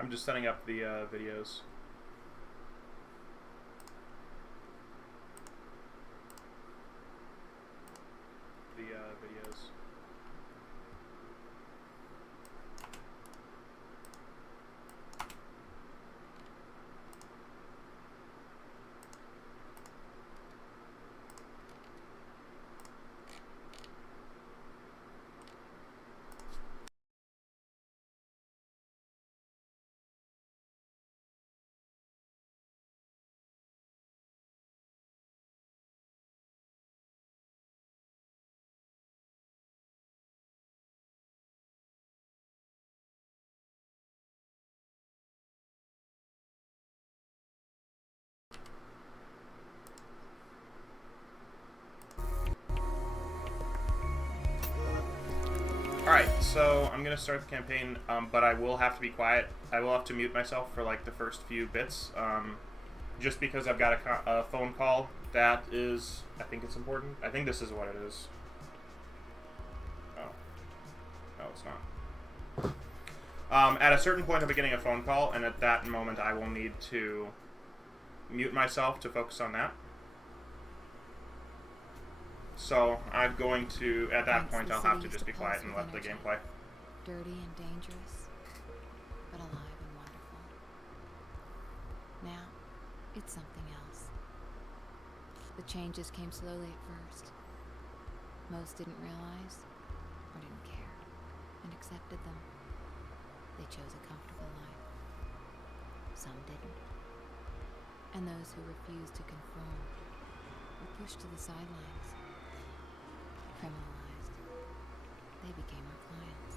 I'm just setting up the videos. Alright, so I'm going to start the campaign, but I will have to be quiet. I will have to mute myself for like the first few bits, just because I've got a phone call that is, I think it's important. I think this is what it is. Oh. No, it's not. At a certain point I'll be getting a phone call, and at that moment I will need to mute myself to focus on that. So I'm going to, at that point, I'll have to just be quiet and let the game play. Dirty and dangerous, but alive and wonderful. Now, it's something else. The changes came slowly at first. Most didn't realize, or didn't care, and accepted them. They chose a comfortable life. Some didn't. And those who refused to conform were pushed to the sidelines. Criminalized. They became our clients.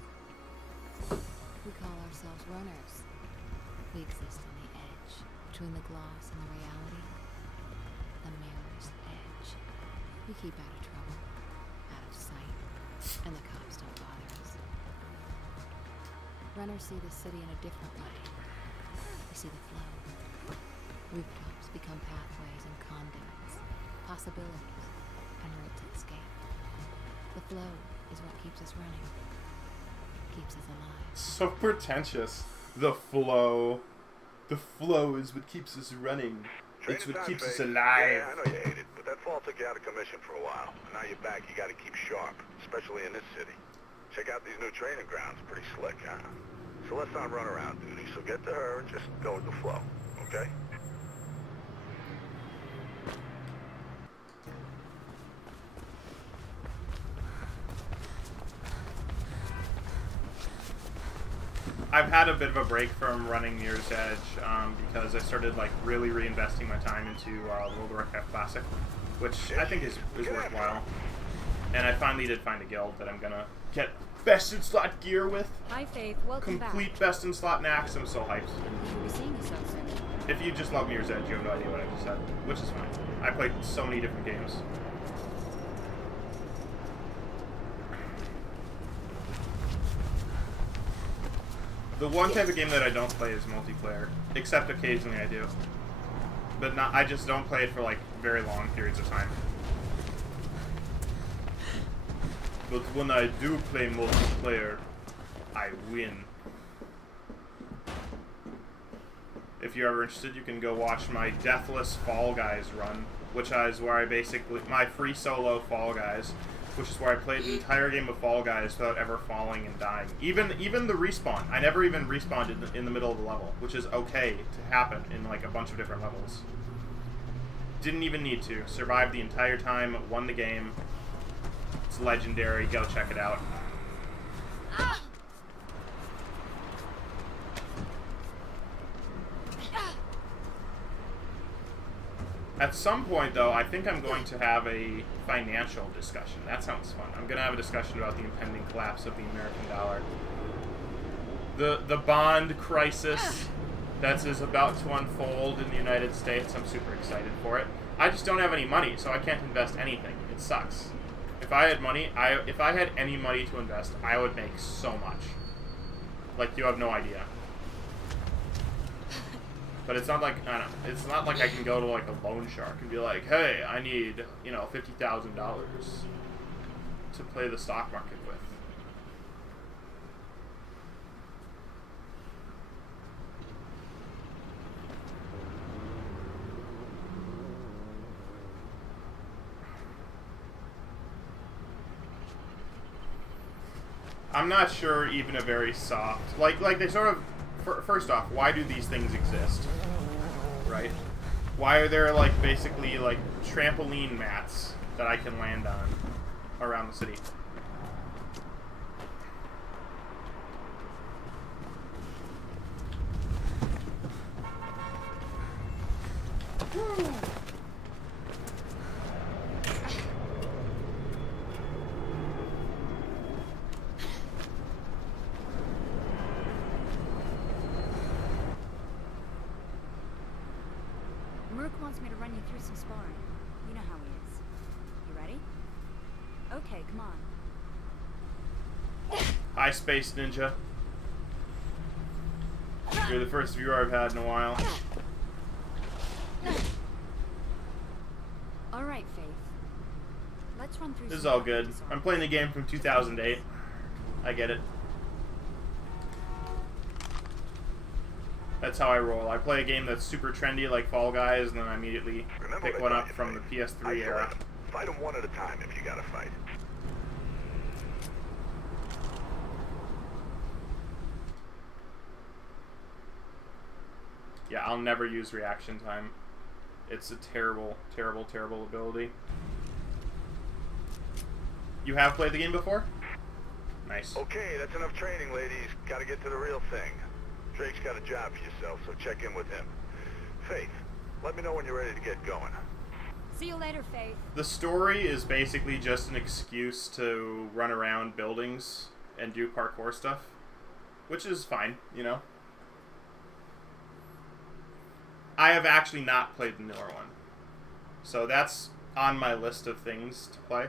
We call ourselves runners. We exist on the edge, between the gloss and the reality. The mirror's edge. We keep out of trouble, out of sight, and the cops don't bother us. Runners see the city in a different light. We see the flow. Rooftops become pathways and conduits, possibilities, and route to escape. The flow is what keeps us running, keeps us alive. So pretentious. The flow. The flow is what keeps us running. It's what keeps us alive. Yeah, I know you hate it, but that fall took you out of commission for a while. Now you're back, you gotta keep sharp, especially in this city. Check out these new training grounds, pretty slick, huh? So let's not run around duty, so get to her and just go with the flow, okay? I've had a bit of a break from running Mirror's Edge because I started like really reinvesting my time into World of Warcraft Classic, which I think is worthwhile. And I finally did find a guild that I'm gonna get best in slot gear with. Hi Faith, welcome Complete back. best in slot Nax. I'm so hyped. We'll be seeing you so soon. If you just love Mirror's Edge, you have no idea what I just said, which is fine. I played so many different games. The one type of game that I don't play is multiplayer, except occasionally I do. But not, I just don't play it for like very long periods of time. But when I do play multiplayer, I win. If you're ever interested, you can go watch my Deathless Fall Guys run, which is where I basically, my free solo Fall Guys, which is where I played the entire game of Fall Guys without ever falling and dying. Even the respawn. I never even respawned in the middle of the level, which is okay to happen in like a bunch of different levels. Didn't even need to. Survived the entire time, won the game. It's legendary, go check it out. At some point, though, I think I'm going to have a financial discussion. That sounds fun. I'm going to have a discussion about the impending collapse of the American dollar. The bond crisis that is about to unfold in the United States. I'm super excited for it. I just don't have any money, so I can't invest anything. It sucks. If I had money, if I had any money to invest, I would make so much. Like, you have no idea. But it's not like, I don't know, it's not like I can go to like a loan shark and be like, hey, I need, you know, $50,000 to play the stock market with. I'm not sure even a very soft... Like they sort of... First off, why do these things exist? Right? Why are there, like, basically, like, trampoline mats that I can land on around the city? Woo! Merc wants me to run you through some sparring. You know how he is. You ready? Okay, come on. Hi, Space Ninja. You're the first viewer I've had in a while. Alright, Faith. Let's run through This is some all good. practice I'm playing the game from 2008. I get it. That's how I roll. I play a game that's super trendy like Fall Guys, and then I immediately Remember pick what one I up taught from you, the Faith. PS3 Isolate era. 'em. Fight them one at a time if you gotta fight. Yeah, I'll never use reaction time. It's a terrible, terrible, terrible ability. You have played the game before? Nice. Okay, that's enough training, ladies. Gotta get to the real thing. Drake's got a job for yourself, so check in with him. Faith, let me know when you're ready to get going. See you later, Faith. The story is basically just an excuse to run around buildings and do parkour stuff, which is fine, you know. I have actually not played the newer one, so that's on my list of things to play.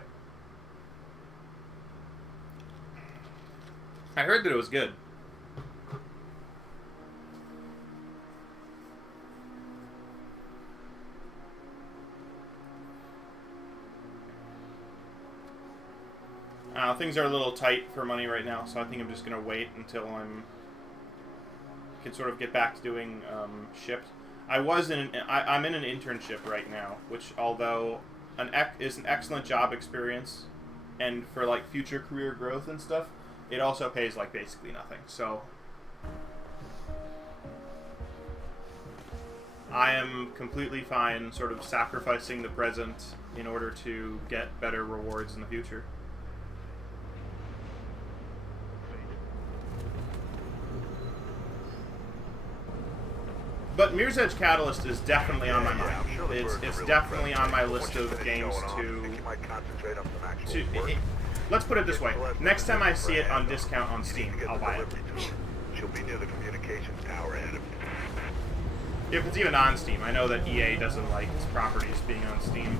I heard that it was good. Things are a little tight for money right now, so I think I'm just gonna wait until can sort of get back to doing shipped. I'm in an internship right now, which although is an excellent job experience, and for like future career growth and stuff, it also pays like basically nothing. So I am completely fine sort of sacrificing the present in order to get better rewards in the future. But Mirror's Edge Catalyst is definitely on my mind. I'm sure the birds are It's really definitely impressed. on my Once list you of finish games going on, I to... think you might concentrate on some actual work. Let's put it this way. Next time I see it on Brand. discount on You need Steam, to get I'll the buy it. delivery to her. She'll be near the communications tower ahead of you. If it's even on Steam. I know that EA doesn't like its properties being on Steam.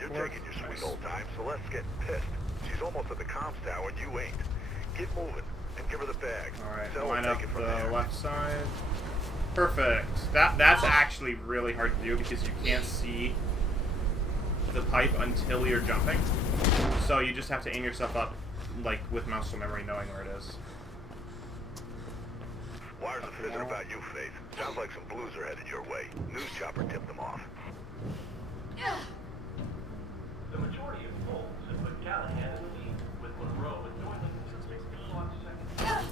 You're taking your sweet old time, so let's get pissed. She's almost at the comms tower and you ain't. Get moving and give her the bag. Alright, Zell will line up take it from the there. left side. Perfect. That's actually really hard to do because you can't see the pipe until you're jumping. So you just have to aim yourself up, like, with muscle memory, knowing where it is. Wires are fizzing about you, Faith. Sounds like some blues are headed your way. News chopper tipped them off. The majority of polls have put Callahan in the lead, with Monroe and Northern still on second.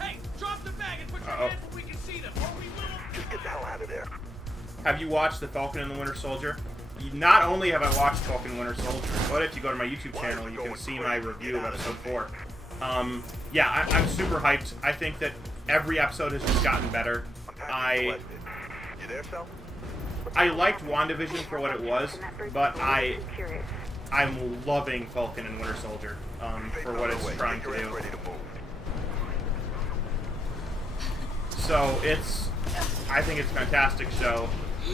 Hey, drop the bag and put your Uh-oh. hands where we can see them, or we will. Just get the hell out of there. Have you watched The Falcon and the Winter Soldier? Not only have I watched Falcon and Winter Soldier, but if you go to my YouTube channel, you can see my review of episode 4. Yeah, I'm super hyped. I think that every episode has just gotten better. You there, Sal? I liked WandaVision for what it was, but I'm loving Falcon and Winter Soldier for what it's trying to do. Ready to move. So I think it's a fantastic show.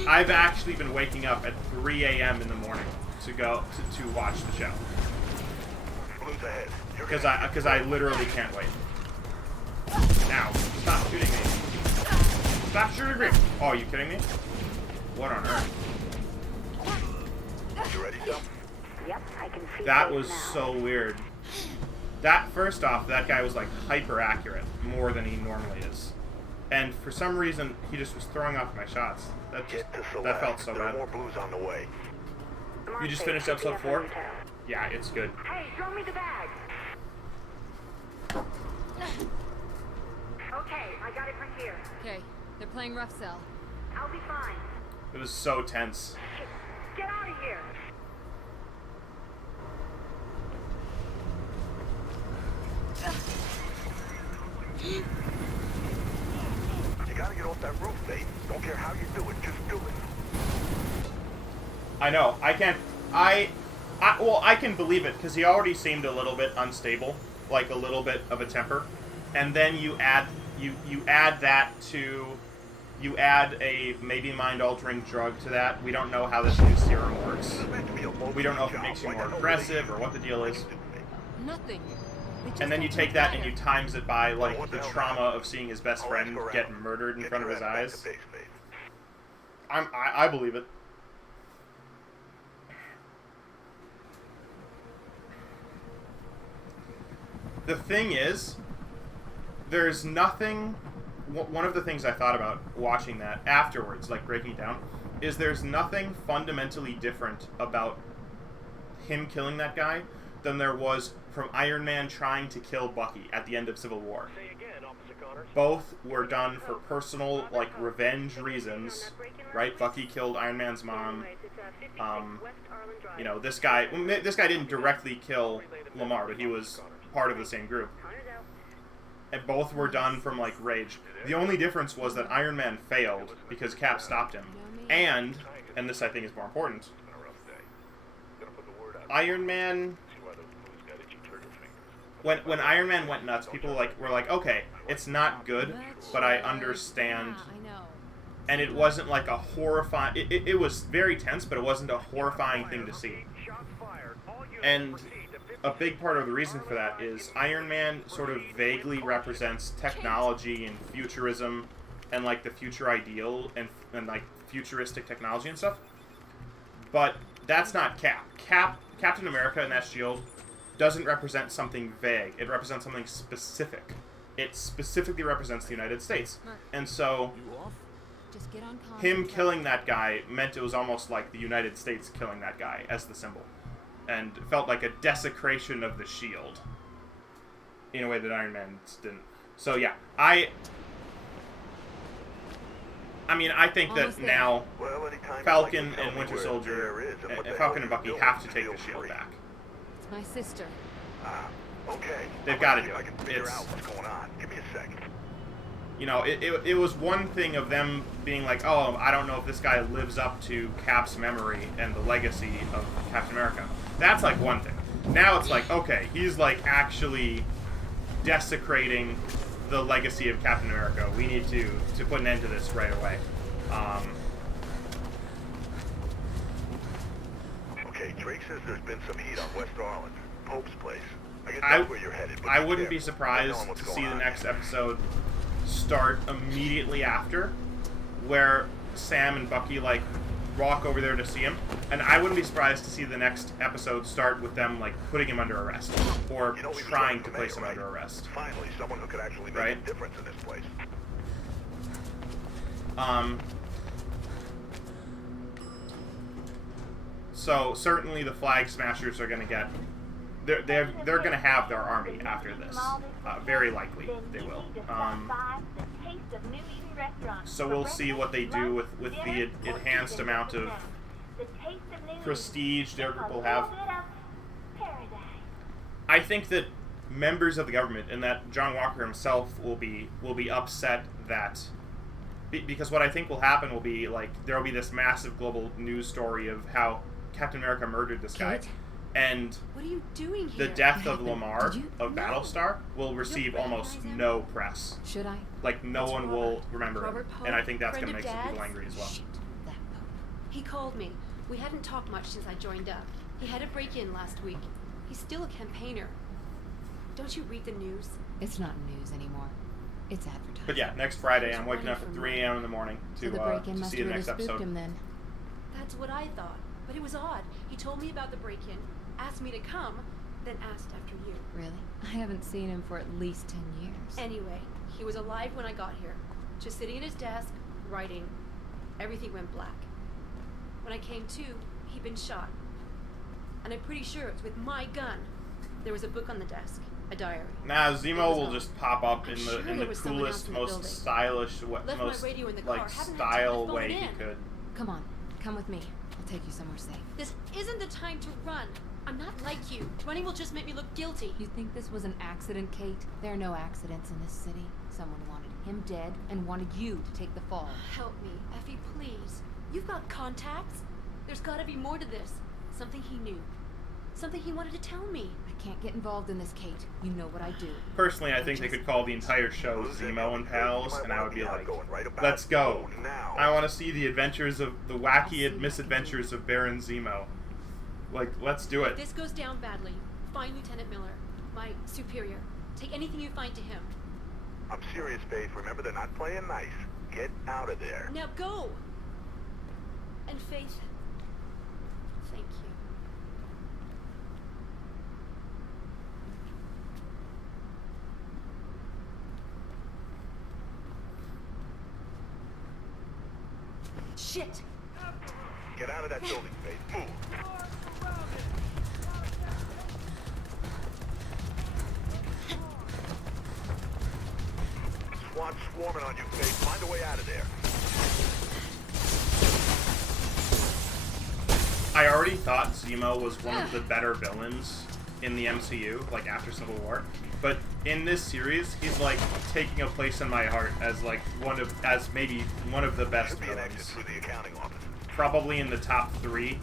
I've actually been waking up at 3 a.m. in the morning to go to watch the show Blues ahead. You're because I literally can't wait. Now, stop shooting me! Stop shooting me! Oh, are you kidding me? What on earth? You ready, Sal? Yep, I can see That those was now. so weird. That, first off, that guy was like hyper accurate, more than he normally is. And for some reason, he just was throwing off my shots. That Get to that Select. felt so There are bad. more blues on the way. You just finished episode 4? Yeah, it's good. Hey, throw me the bag. Okay, I got it from here. Okay, they're playing rough cell. I'll be fine. It was so tense. Get out of here. You gotta get off that roof, mate. Don't care how you do it, just do it. I know. I can't. Well, I can believe it because he already seemed a little bit unstable, like a little bit of a temper, and then you add that to a maybe mind-altering drug to that. We don't know how this new serum works. It's meant to be a low We don't know if it job, makes you like more I know aggressive they- or what the deal is. Nothing. They just And then you got take too that and tired. you times it by like What the the hell trauma now? of seeing his best I'll friend ask around. get murdered in Get front of your his ass back eyes. to base, mate. I believe it. The thing is, there's nothing. One of the things I thought about watching that afterwards, like breaking it down, is there's nothing fundamentally different about him killing that guy than there was from Iron Man trying to kill Bucky at the end of Civil War. Say again, Officer Connors. Both were done for personal, like, revenge reasons, right? Bucky killed Iron Man's mom. You know, this guy didn't directly kill Lamar, but he was part of the same group. And both were done from, like, rage. The only difference was that Iron Man failed because Cap stopped him. And this I think is more important, It's been a rough day. Gonna put the word out. Iron Man, See why those blues got itchy trigger fingers. when Iron Man went nuts, people were like, okay, it's not good, but I understand. Yeah, I know. And it wasn't like a horrifying. It was very tense, but it wasn't a horrifying thing to see. Shots fired. All units And proceed to 50 a big part of the reason for that is Iron Man sort of vaguely represents technology and futurism and like the future ideal and like futuristic technology and stuff. But that's not Cap. Captain America and that shield doesn't represent something vague. It represents something specific. It specifically represents the United States. And so Just get on comms him and tell killing us. that guy meant it was almost like the United States killing that guy as the symbol. And it felt like a desecration of the shield in a way that Iron Man didn't. So yeah, I mean, I think Almost that there. now Well, anytime you Falcon like to tell and me Winter where Soldier, there is and what the Falcon hell and Bucky you're have to doing, take the feel shield free. back. It's my sister. Ah, okay. They've I'm gotta gonna see do if I it. can figure It's- out what's going on. Give me a second. You know, it was one thing of them being like, oh, I don't know if this guy lives up to Cap's memory and the legacy of Captain America. That's like one thing. Now it's like, okay, he's like actually desecrating the legacy of Captain America. We need to put an end to this right away. Okay, Drake says there's been some heat on West Arlen, Pope's place. I guess I- that's where you're headed. But I be wouldn't be careful. surprised Not knowing what's to going see the on. next episode start immediately after, where Sam and Bucky like walk over there to see him, and I wouldn't be surprised to see the next episode start with them like putting him under arrest or You know, we were trying talking to to place May, him right? under arrest. Finally, someone who could actually make Right? a difference in this place. So certainly the Flag Smashers are going to get. They're going to have their army after this. Very likely they will. So we'll see what they do with the enhanced amount of prestige their group will have. I think that members of the government and that John Walker himself will be upset that because what I think will happen will be like there will be this massive global news story of how Captain America murdered this guy, Kate? and What are you doing the here? death What of happened? Lamar Did you? of No. Battlestar will receive almost recognize him? no press. Should I? Like no It's one will Robert. remember him, Robert Pope, and I think that's friend going to of make some people Dad's. angry as well. Shit, that Pope. He called me. We hadn't talked much since I joined up. He had a break-in last week. He's still a campaigner. Don't you read the news? It's not news anymore. It's advertising. But yeah, next Friday I'm He's waking up running at from 3 a.m. in the morning So the to break-in must see have the really next spooked episode. him then. That's what I thought. But it was odd. He told me about the break-in, asked me to come, then asked after you. Really? I haven't seen him for at least 10 years. Anyway, he was alive when I got here. Just sitting at his desk, writing. Everything went black. When I came to, he'd been shot. And I'm pretty sure it's with my gun. There was a book on the desk, a diary. Nah, It Zemo was will all- just pop up I'm in sure the there was someone else coolest, in the most building. stylish, Left my most radio in the car. like Haven't had time to style phone way it he in. could. Come on, come with me. I'll take you somewhere safe. This isn't the time to run. I'm not like you. Running will just make me look guilty. You think this was an accident, Kate? There are no accidents in this city. Someone wanted him dead and wanted you to take the fall. Help me, Effie, please. You've got contacts. There's gotta be more to this. Something he knew. Something he wanted to tell me. I can't get involved in this, Kate. You know what I do. Personally, I think they could call the entire show Zemo and Pals, and I would be like, let's go. I want to see the adventures of the wacky misadventures of Baron Zemo. Like, let's do If it. this goes down badly, find Lieutenant Miller, my superior. Take anything you find to him. I'm serious, Faith. Remember, they're not playing nice. Get out of there. Now go! And Faith, thank you. Shit! Get out of that building, Faith. Move. SWAT swarming on you, Faith. Find a way out of there. I already thought Zemo was one of the better villains in the MCU, like after Civil War. But in this series, he's like taking a place in my heart as like maybe one of the best Should be an exit villains. through the accounting office. Probably in the top 3.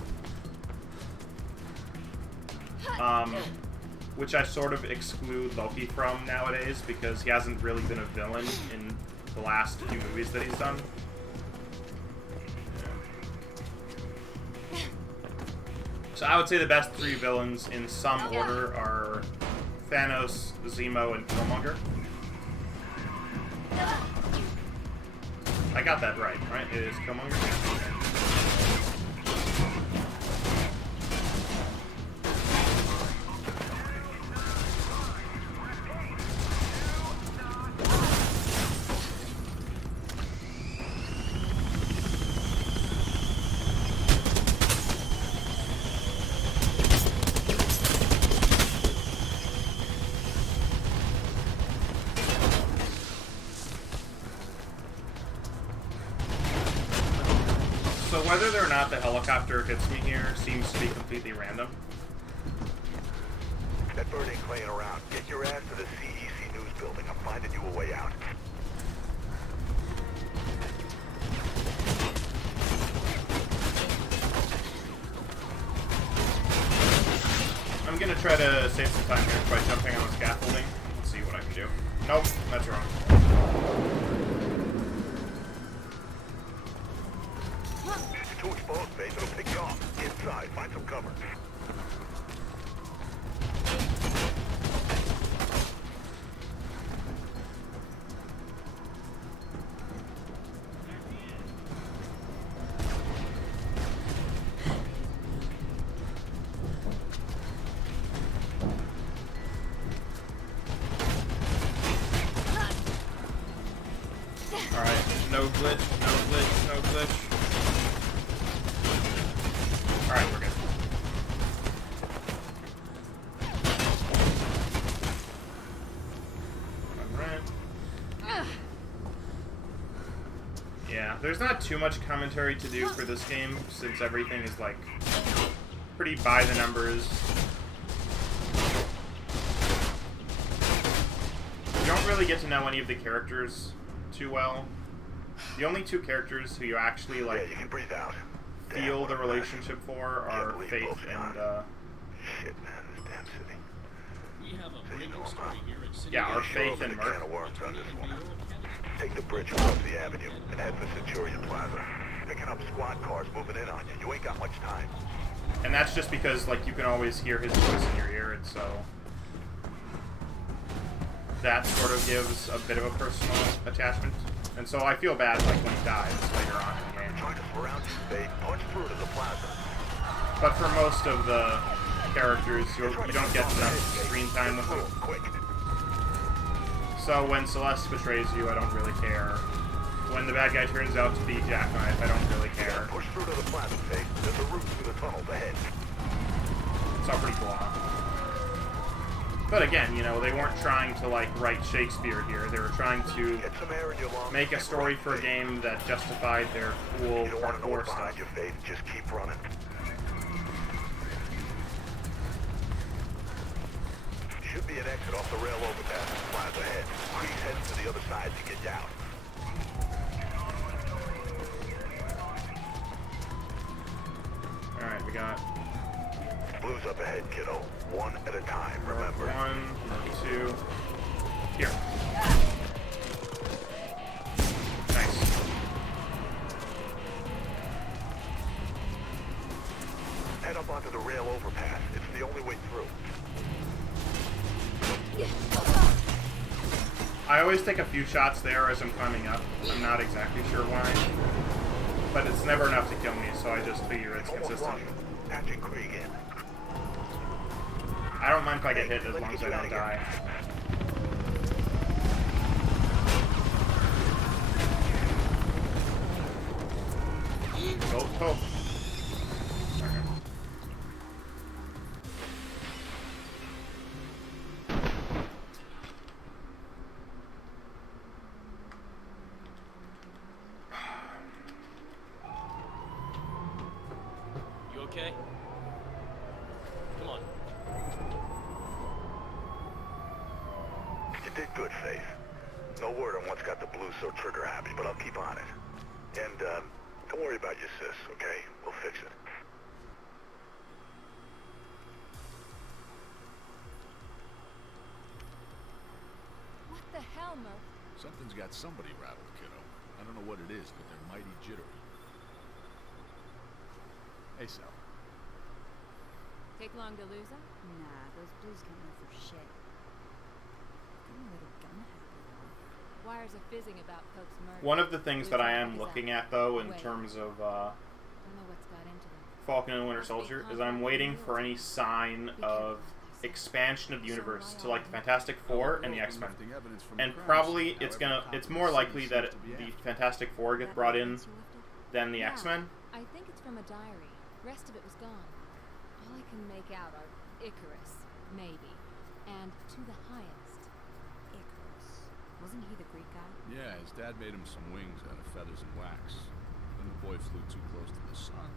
Which I sort of exclude Loki from nowadays because he hasn't really been a villain in the last few movies that he's done. So I would say the best 3 villains in some order are Thanos, Zemo, and Killmonger. I got that right? It is Killmonger? Yeah. So whether or not the helicopter hits me here seems to be completely random. That bird ain't playing around. Get your ass to the CEC News building. I'm finding you a way out. I'm gonna try to save some time here by jumping on the scaffolding. Let's see what I can do. Nope, that's wrong. You're too exposed, Faith. It'll pick you off. Inside. Find some cover. Alright, no glitch, no glitch, no glitch. Alright, we're good. Alright. Yeah, there's not too much commentary to do for this game, since everything is, like, pretty by the numbers. You don't really get to know any of the characters too well. The only 2 characters who you actually, Yeah, like, you can breathe out. feel Damn, the what a mess. relationship for are believe Faith both and, sides. Shit, man, this damn city. We have a So you breaking know story here at City yeah, our Sure Faith opened and a can Merc. of worms on this one. Take the bridge across the avenue and head for Centurion Plaza. Picking up squad cars moving in on you. You ain't got much time. And that's just because, like, you can always hear his voice in your ear, and so that sort of gives a bit of a personal attachment. And so I feel bad, like, when he dies later on in the game. Trying to surround you, Faith. Punch through to the plaza. But for most of the characters. You don't get enough screen time with them. Quick. So when Celeste betrays you, I don't really care. When the bad guy turns out to be Jackknife, I don't really care. Push through to the plaza face. There's a route through the tunnel ahead. It's all pretty blah. But again, you know, they weren't trying to, like, write Shakespeare here. They were trying to Get some air in your lungs. make a story for a game that justified their cool You don't want to know parkour what's behind stuff. your face. Just keep running. Should be an exit off the rail overpass. Plaza ahead. Please head to the other side to get down. Alright, we got Blue's up ahead, kiddo. One at a time, remember. 1, 2, here. Nice. Head up onto the rail overpass. It's the only way through. I always take a few shots there as I'm climbing up. I'm not exactly sure why. But it's never enough to kill me, so I just figure it's Almost consistent. lost him. Patching Krieg in. I don't mind if I get hit as long as I don't die. Oh. You okay? Come on. You did good, Faith. No word on what's got the Blues so trigger happy, but I'll keep on it. And, don't worry about your sis, okay? We'll fix it. What the hell, Murph? Something's got somebody rattled, kiddo. I don't know what it is, but they're mighty jittery. Hey, Sal. Take long to lose him? Nah, those Blues can't move for shit. Getting a little gun happy, though. Wires are fizzing about Pope's murder. One of the things that I am Blues looking are at, though, in Wait. terms of Don't know what's got into them. Falcon and Winter Soldier, is I'm waiting for any sign of expansion of the universe to, like, the Fantastic Four and the X-Men. And probably it's more likely that the Fantastic Four get brought in than the Yeah, X-Men. I think it's from a diary. Rest of it was gone. All I can make out are Icarus, maybe, and to the highest. Icarus. Wasn't he the Greek guy? Yeah, his dad made him some wings out of feathers and wax. Then the boy flew too close to the sun.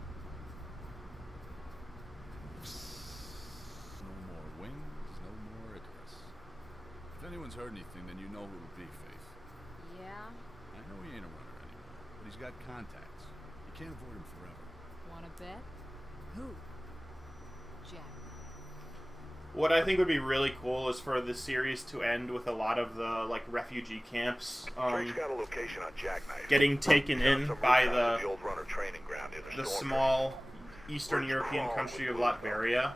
No more wings, no more Icarus. If anyone's heard anything, then you know who it'll be, Faith. Yeah? I know he ain't a runner anymore, but he's got contacts. You can't avoid him forever. Wanna bet? Who? Jack. What I think would be really cool is for the series to end with a lot of the, like, refugee camps Drake's got a location on Jackknife. getting taken in Some by route out to the old runner training ground near the Storm small Eastern European country of Latveria.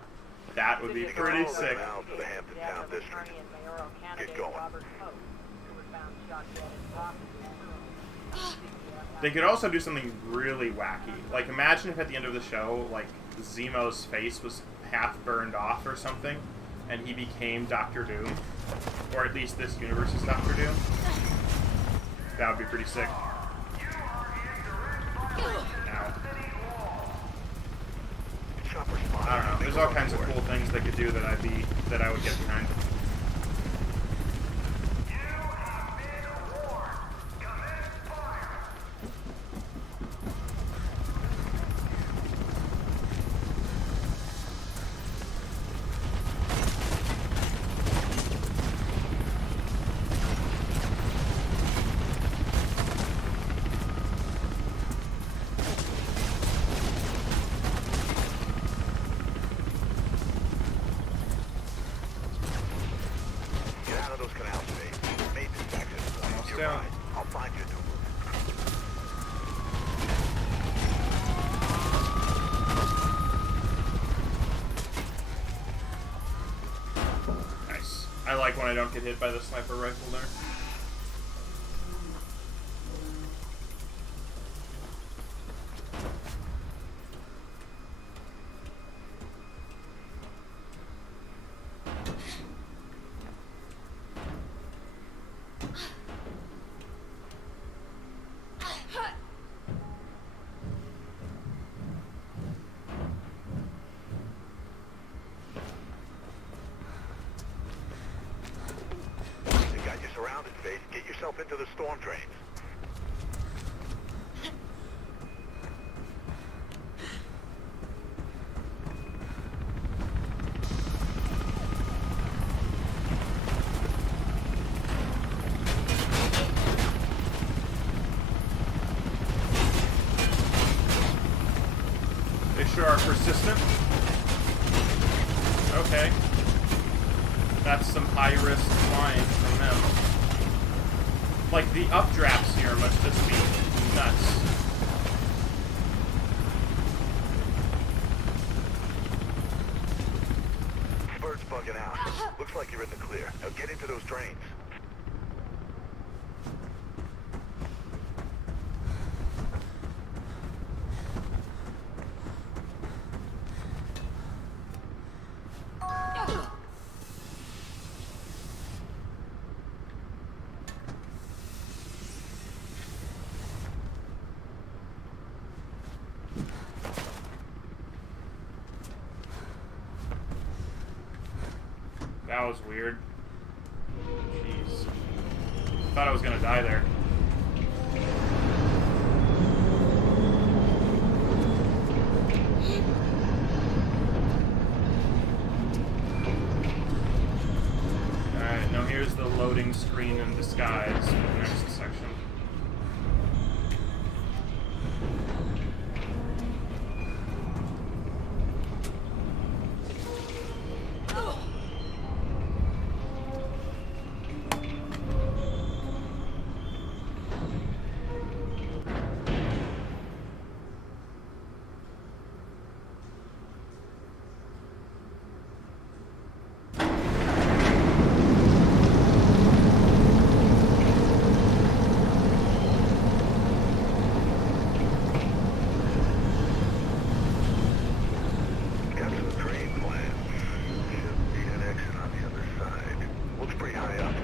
That would be Bridge. pretty Follow sick. them out to the Hampton Town District. Get going. They could also do something really wacky. Like, imagine if at the end of the show, like, Zemo's face was half burned off or something, and he became Doctor Doom. Or at least this universe's Doctor Doom. That would be pretty sick. Ow. Chopper spotted. I don't know. There's all kinds of cool things they could do that I would get behind. Get out of those canals, Faith. Maintenance access. Almost You're down. right. I'll find you a new route. Nice. I like when I don't get hit by the sniper rifle there. yourself into the storm drains. They sure are persistent. Okay. That's some high-risk flying from them. Like, the updrafts here must just be nuts. Bird's bugging out. Looks like you're in the clear. Now get into those drains. That was weird. Jeez. Thought I was gonna die there. Alright, now here's the loading screen in disguise for the next section. Got some train plans. Should be an exit on the other side. Looks pretty high up.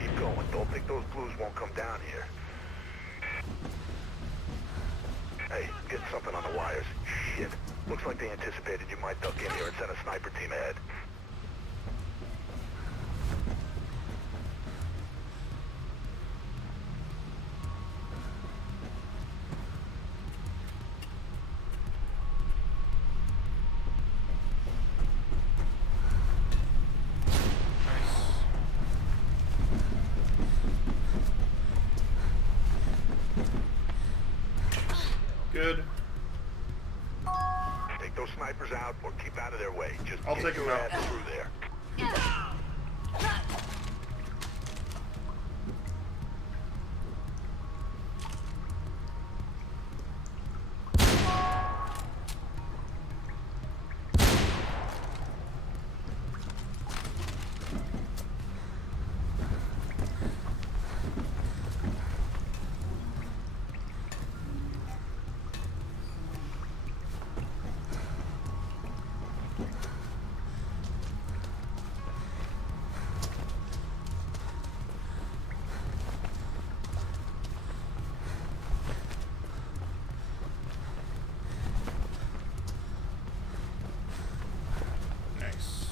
Keep going. Don't think those blues won't come down here. Hey, getting something on the wires. Shit. Looks like they anticipated you might duck in here and send a sniper team ahead. Good. Take those snipers out or keep out of their way. Just I'll get take your them out. ass through there. Nice.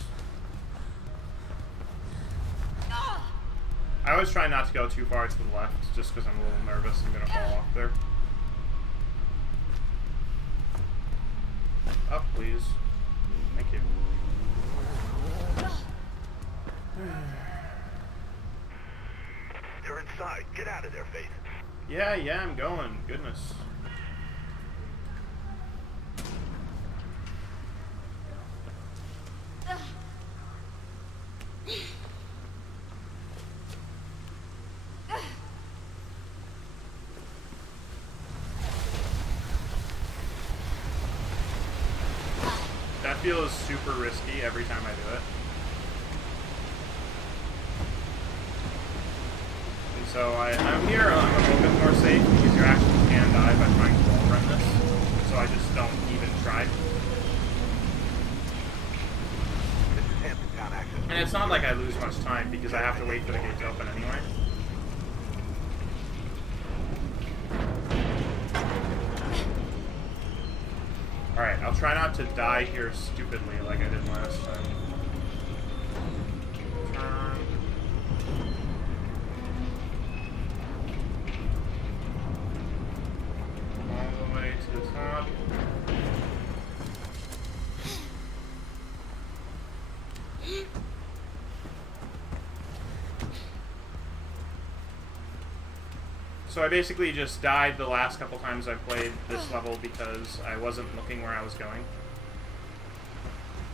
I always try not to go too far to the left, just because I'm a little nervous I'm gonna fall off there. Up, please. Thank you. You're inside. Get out of there, Faith. Yeah, I'm going. Goodness. That feels super risky every time I do it. And so I'm here, I'm a little bit more safe because you actually can die by trying to wall run this. So I just don't even try. This is Hampton Town Access And it's not like I lose much time because I have to wait for the gate to open anyway. Alright, I'll try not to die here stupidly like I did last time. Turn. All the way to the top. So I basically just died the last couple times I played this level because I wasn't looking where I was going.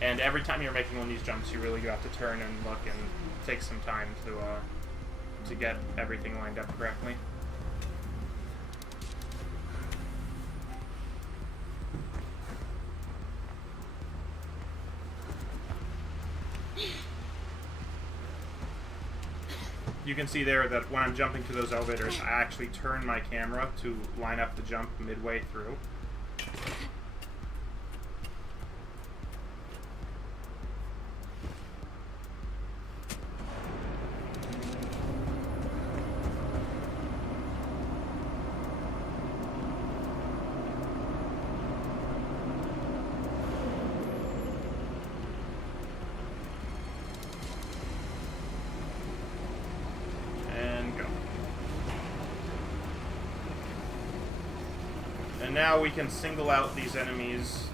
And every time you're making one of these jumps, you really do have to turn and look, and it takes some time to get everything lined up correctly. You can see there that when I'm jumping to those elevators, I actually turn my camera to line up the jump midway through. And now we can single out these enemies.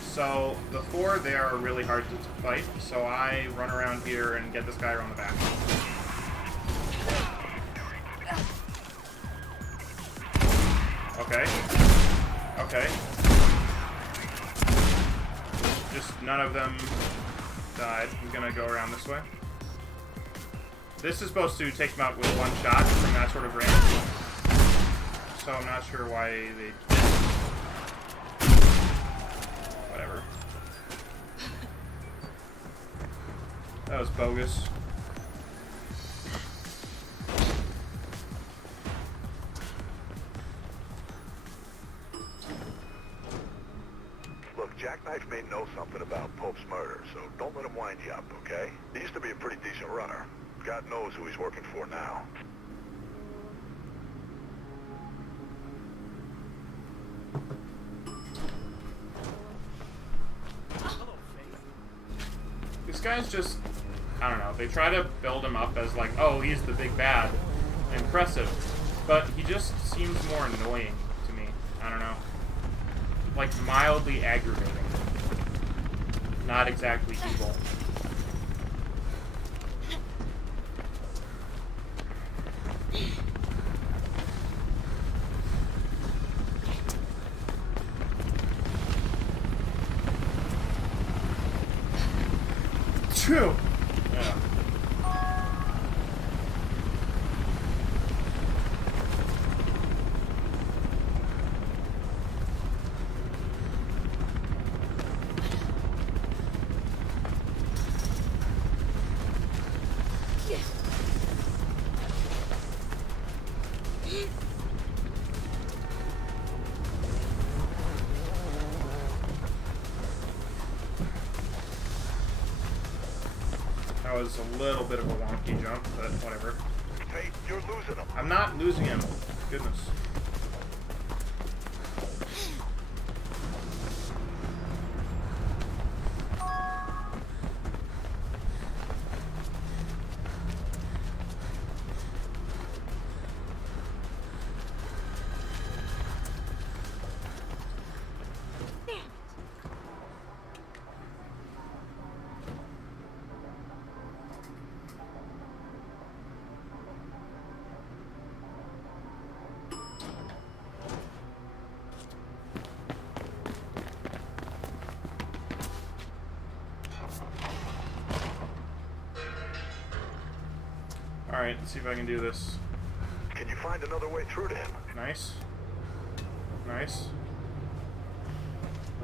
So the four there are really hard to fight, so I run around here and get this guy around the back. Okay. Okay. Just none of them died. I'm gonna go around this way. This is supposed to take them out with one shot from that sort of range. So I'm not sure why they... Whatever. That was bogus. Look, Jackknife may know something about Pope's murder, so don't let him wind you up, okay? He used to be a pretty decent runner. God knows who he's working for now. These guys just, I don't know, they try to build him up as like, oh, he's the big bad. Impressive. But he just seems more annoying to me. I don't know. Like, mildly aggravating. Not exactly evil. True. Yeah. That was a little bit of a wonky jump, but whatever. Hey, you're losing him. I'm not losing him. Goodness. Alright, let's see if I can do this. Can you find another way through to him? Nice. Nice.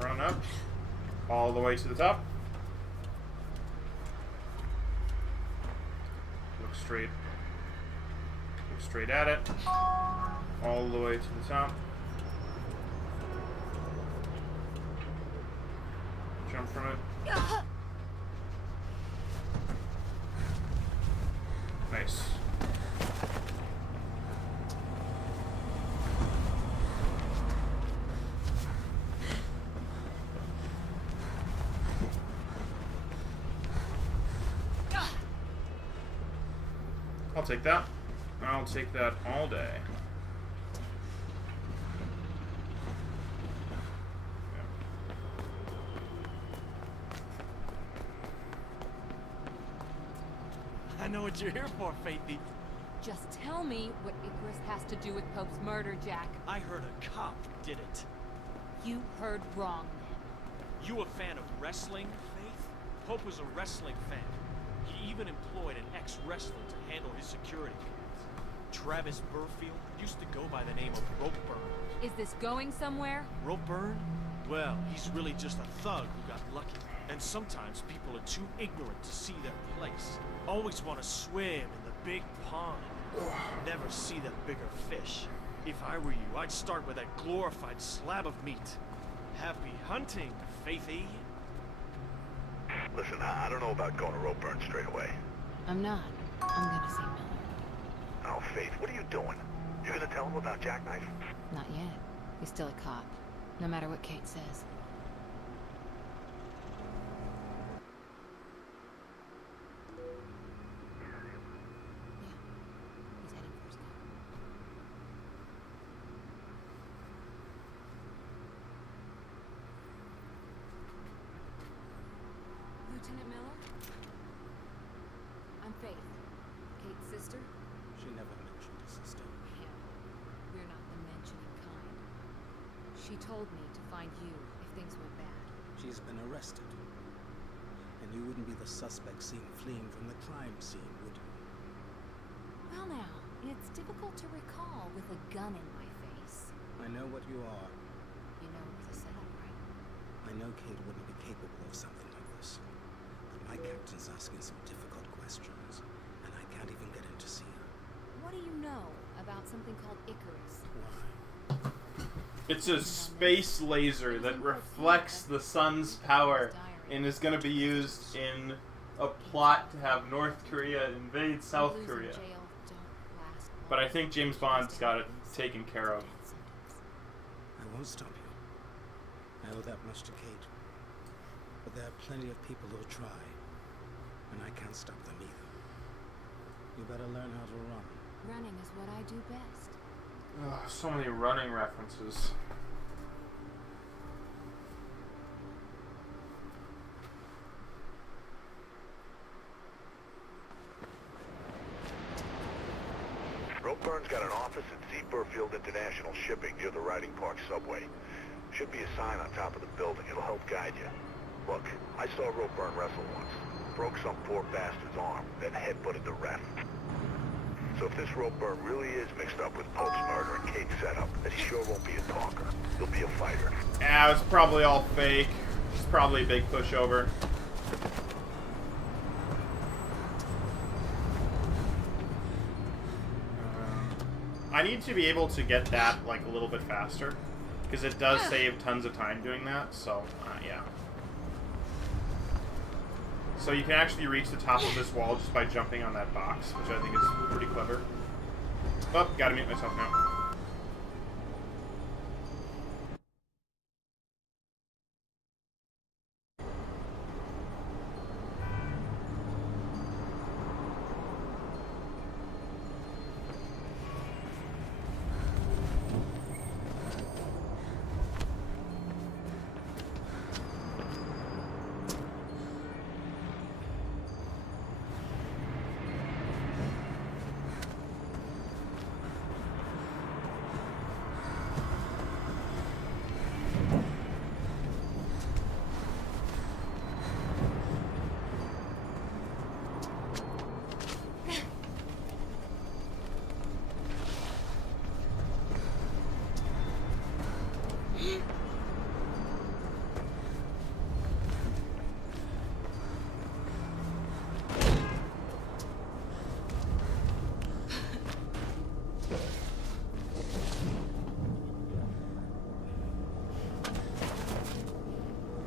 Run up. All the way to the top. Look straight. Look straight at it. All the way to the top. Jump from it. take that. I'll take that all day. I know what you're here for, Faithy. Just tell me what Icarus has to do with Pope's murder, Jack. I heard a cop did it. You heard wrong, then. You a fan of wrestling, Faith? Pope was a wrestling fan. He even employed an ex-wrestler to handle his security. Travis Burfield used to go by the name of Ropeburn. Is this going somewhere? Ropeburn? Well, he's really just a thug who got lucky. And sometimes people are too ignorant to see their place. Always want to swim in the big pond. Never see the bigger fish. If I were you, I'd start with that glorified slab of meat. Happy hunting, Faithy. Listen, I don't know about going to Ropeburn straight away. I'm not. I'm gonna see Miller. Oh, Faith, what are you doing? You gonna tell him about Jackknife? Not yet. He's still a cop, no matter what Kate says. He's heading for his car. Lieutenant Miller? I'm Faith. Kate's sister? She never mentioned a sister. Yeah. We're not the mentioning kind. She told me to find you if things went bad. She's been arrested. And you wouldn't be the suspect seen fleeing from the crime scene, would you? Well now, it's difficult to recall with a gun in my face. I know what you are. You know it was a setup, right? I know Kate wouldn't be capable of something like this. But my captain's asking some difficult questions, and I can't even get in to see her. What do you know about something called Icarus? Why? It's a space laser that reflects the sun's power and is going to be used in a plot to have North Korea invade South Korea. But I think James Bond's got it taken care of. I won't stop you. I owe that much to Kate. But there are plenty of people who'll try. And I can't stop them either. You better learn how to run. Running is what I do best. Ugh, so many running references. Ropeburn's got an office at Z. Burfield International Shipping near the Riding Park subway. Should be a sign on top of the building. It'll help guide you. Look, I saw Ropeburn wrestle once. Broke some poor bastard's arm, then headbutted the ref. So if this Ropeburn really is mixed up with Pope's murder and Kate's setup, then he sure won't be a talker. He'll be a fighter. Ah, it's probably all fake. It's probably a big pushover. I need to be able to get that like a little bit faster, because it does save tons of time doing that, so yeah. So you can actually reach the top of this wall just by jumping on that box, which I think is pretty clever. Oh, gotta mute myself now.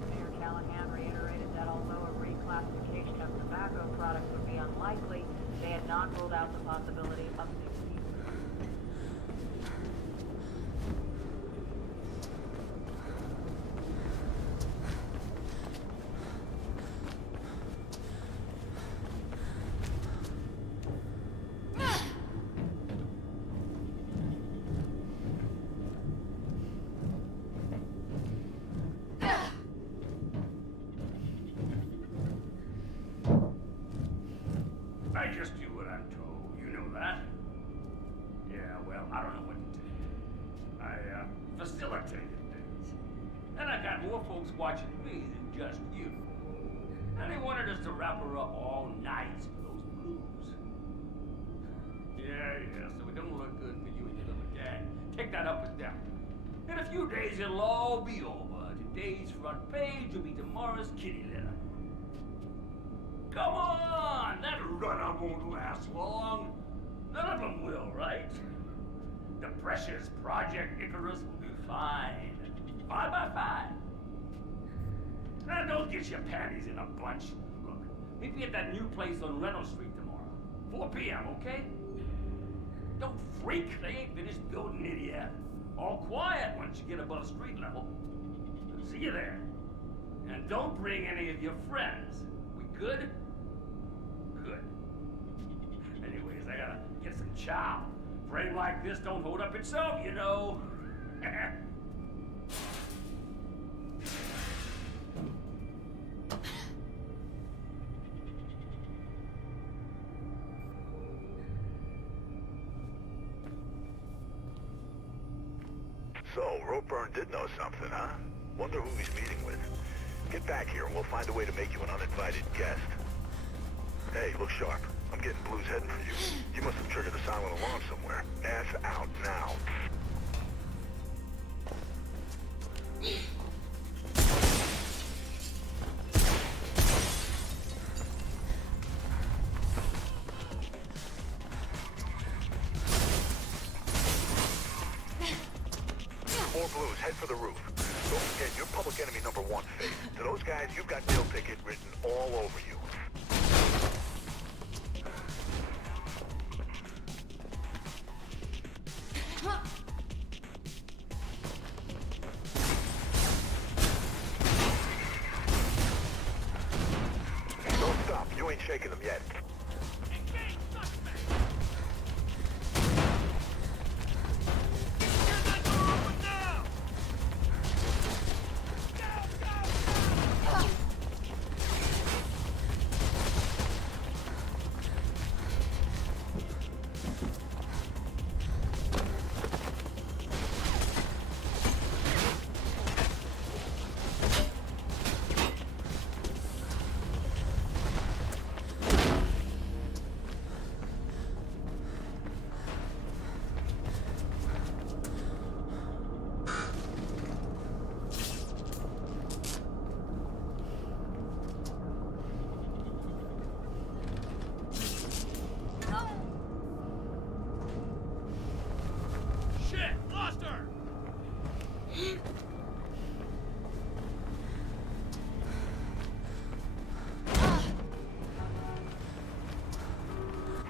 Mayor Callahan reiterated that although a reclassification of tobacco products would be unlikely, they had not ruled out the possibility of succeeding. I just do what I'm told. You know that? Yeah, well, I don't know what to do. I facilitated things. And I got more folks watching me than just you. And they wanted us to wrap her up all night for those blues. Yeah, so it don't look good for you and your little gang. Take that up with them. In a few days, it'll all be over. Today's front page will be tomorrow's kitty litter. Come on! That run-up won't last long. None of them will, right? The precious Project Icarus will be fine. 5 by 5. Now don't get your panties in a bunch. Look, meet me at that new place on Reynolds Street tomorrow. 4 p.m., okay? Don't freak. They ain't finished building it yet. All quiet once you get above street level. See you there. And don't bring any of your friends. We good? Good. Anyways, I gotta get some chow. Frame like this don't hold up itself, you know. So, Ropeburn did know something, huh? Wonder who he's meeting with. Get back here and we'll find a way to make you an uninvited guest. Hey, look sharp. I'm getting blues heading for you. You must have triggered a silent alarm somewhere. Ass out now. Four blues, head for the roof. Don't forget, you're public enemy number 1, Faith. To those guys, you've got Neil Pickett written all over you. Don't stop. You ain't shaking them yet.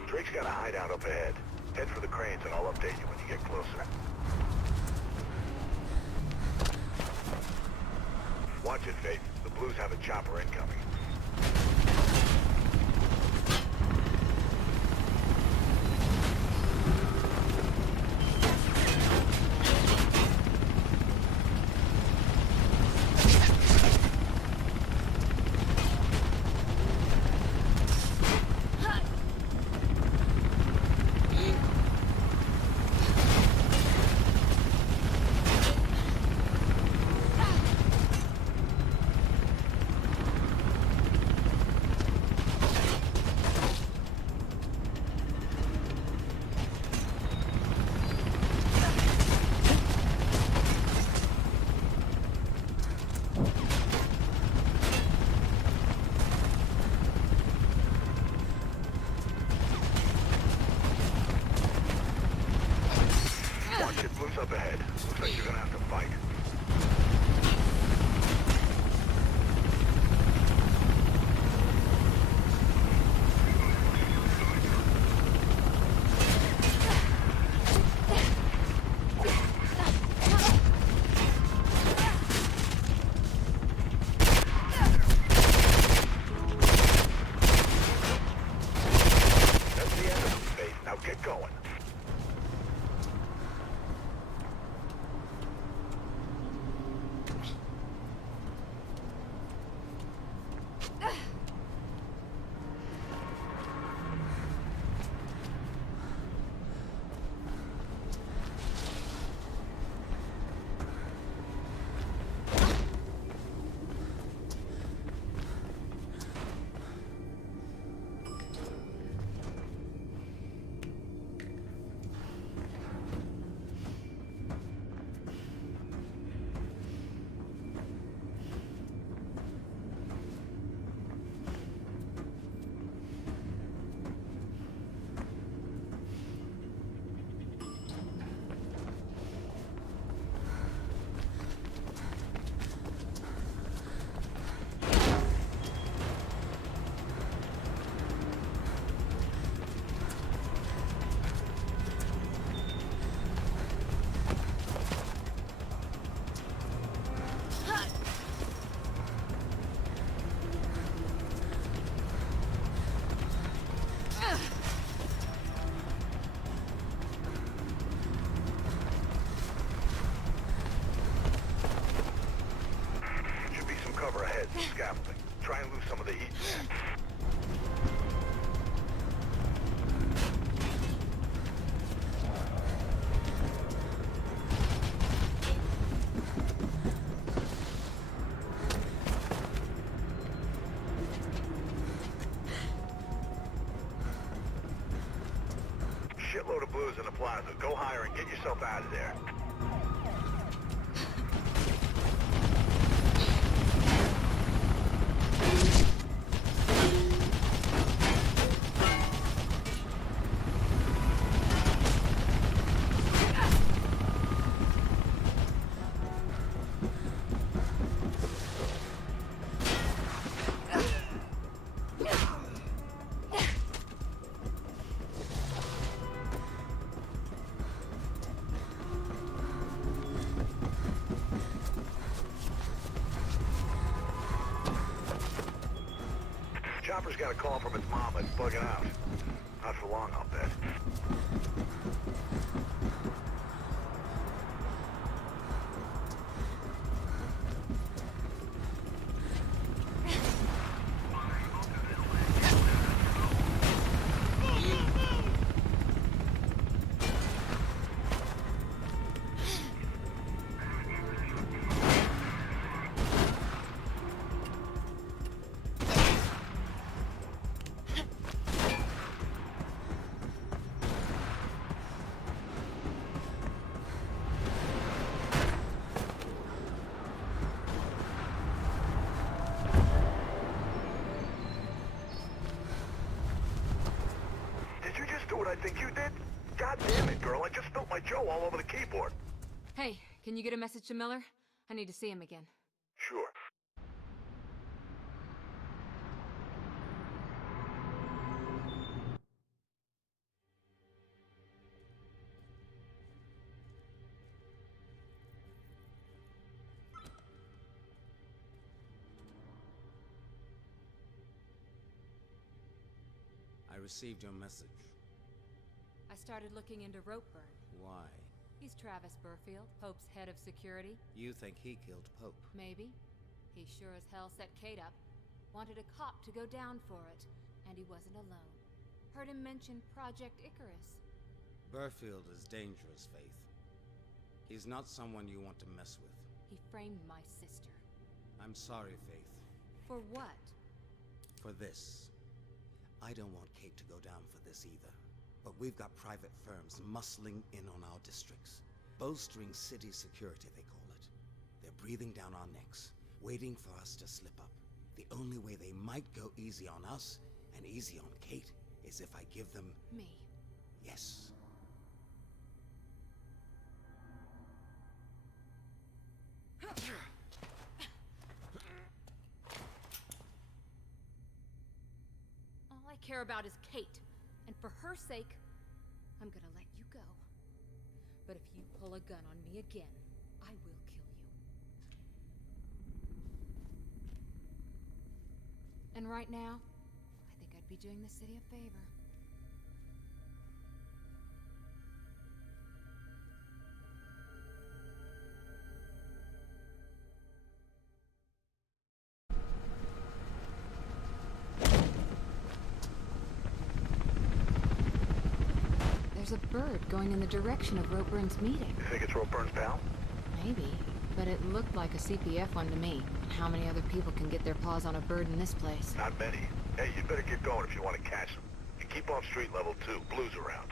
Drake's got a hideout up ahead. Head for the cranes and I'll update you when you get closer. Watch it, Faith. The Blues have a chopper incoming. Up ahead. Looks like you're gonna have to fight. That's the end of them, Faith. Now get going. shitload of blues in the plaza. Go higher and get yourself out of there. Chopper's got a call from its mom. It's bugging out. Not for long, I'll bet. Do what I think you did? God damn it, girl. I just spilled my Joe all over the keyboard. Hey, can you get a message to Miller? I need to see him again. Sure. I received your message. I started looking into Ropeburn. Why? He's Travis Burfield, Pope's head of security. You think he killed Pope? Maybe. He sure as hell set Kate up. Wanted a cop to go down for it. And he wasn't alone. Heard him mention Project Icarus. Burfield is dangerous, Faith. He's not someone you want to mess with. He framed my sister. I'm sorry, Faith. For what? For this. I don't want Kate to go down for this either. But we've got private firms muscling in on our districts. Bolstering city security, they call it. They're breathing down our necks, waiting for us to slip up. The only way they might go easy on us, and easy on Kate, is if I give them... me. Yes. All I care about is Kate. And for her sake, I'm gonna let you go. But if you pull a gun on me again, I will kill you. And right now, I think I'd be doing the city a favor. There's a bird going in the direction of Ropeburn's meeting. You think it's Ropeburn's pal? Maybe, but it looked like a CPF one to me. And how many other people can get their paws on a bird in this place? Not many. Hey, you'd better get going if you want to catch them. And keep off street level 2. Blue's around.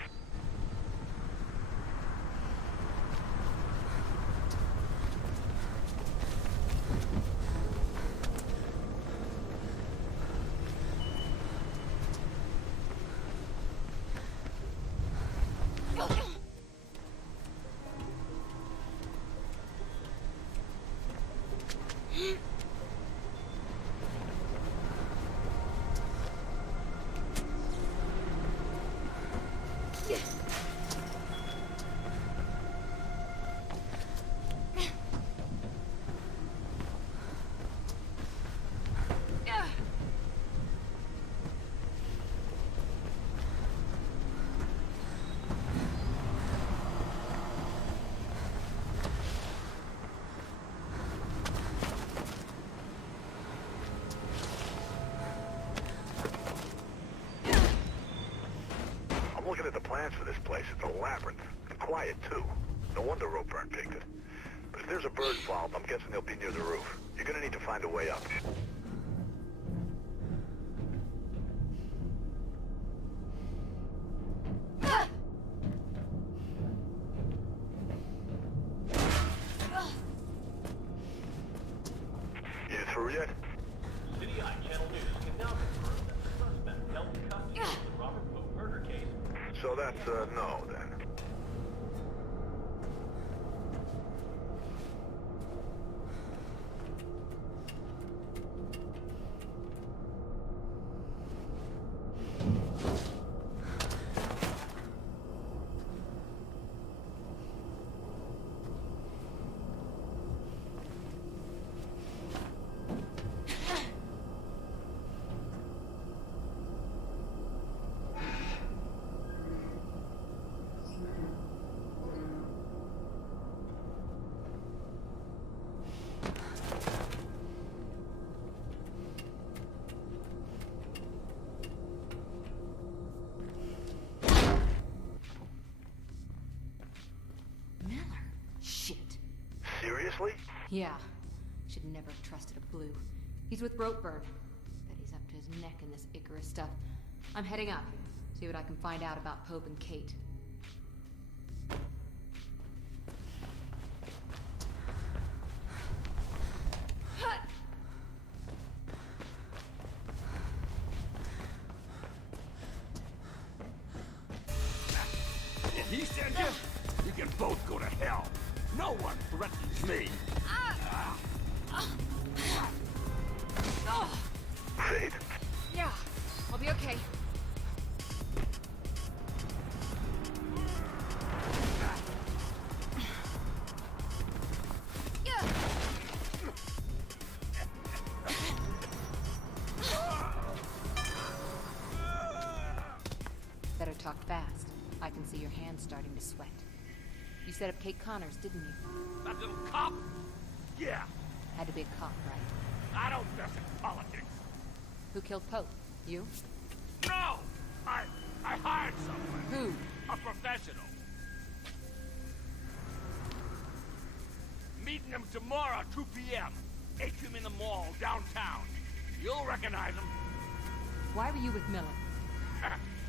Looking at the plans for this place, it's a labyrinth. And quiet, too. No wonder Ropeburn picked it. But if there's a bird involved, I'm guessing they'll be near the roof. You're gonna need to find a way up. So that's a no, then. Shit. Seriously? Yeah. Should never have trusted a Blue. He's with Ropeburn. Bet he's up to his neck in this Icarus stuff. I'm heading up. See what I can find out about Pope and Kate. If he sends you, you can both go to hell. No one threatens me. Fate. Yeah, I'll be okay. Better talk fast. I can see your hands starting to sweat. You set up Kate Connors, didn't you? That little cop? Yeah. Had to be a cop, right? I don't mess in politics. Who killed Pope? You? No! I hired someone. Who? A professional. Meeting him tomorrow, 2 p.m. Atrium in the mall, downtown. You'll recognize him. Why were you with Miller?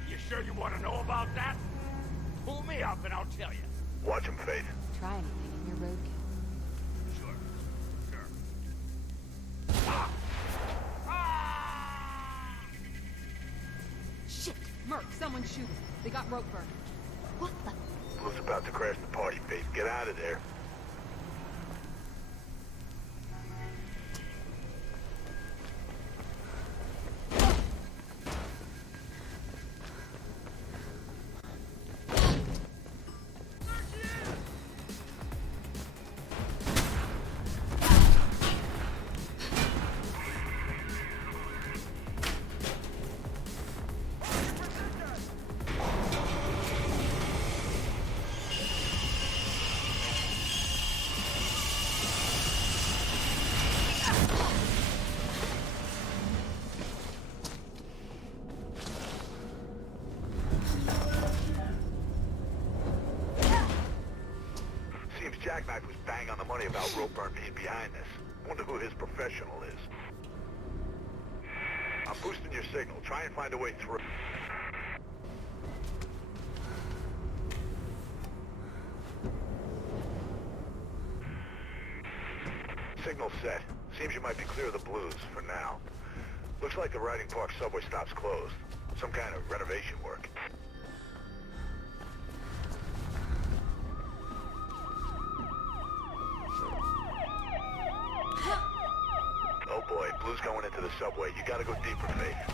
You sure you want to know about that? Pull me up and I'll tell you. Watch him, Fate. Try anything in your roadkill. Sure. Ah! Ah! Shit! Merc, someone's shooting. They got Ropeburn. What the? Blue's about to crash the party, Fate. Get out of there. Jackknife was bang on the money about Ropeburn being behind this. Wonder who his professional is. I'm boosting your signal. Try and find a way through. Signal set. Seems you might be clear of the Blues for now. Looks like the Riding Park subway stop's closed. Some kind of renovation work. Oh boy, Blue's going into the subway. You gotta go deeper, Faith.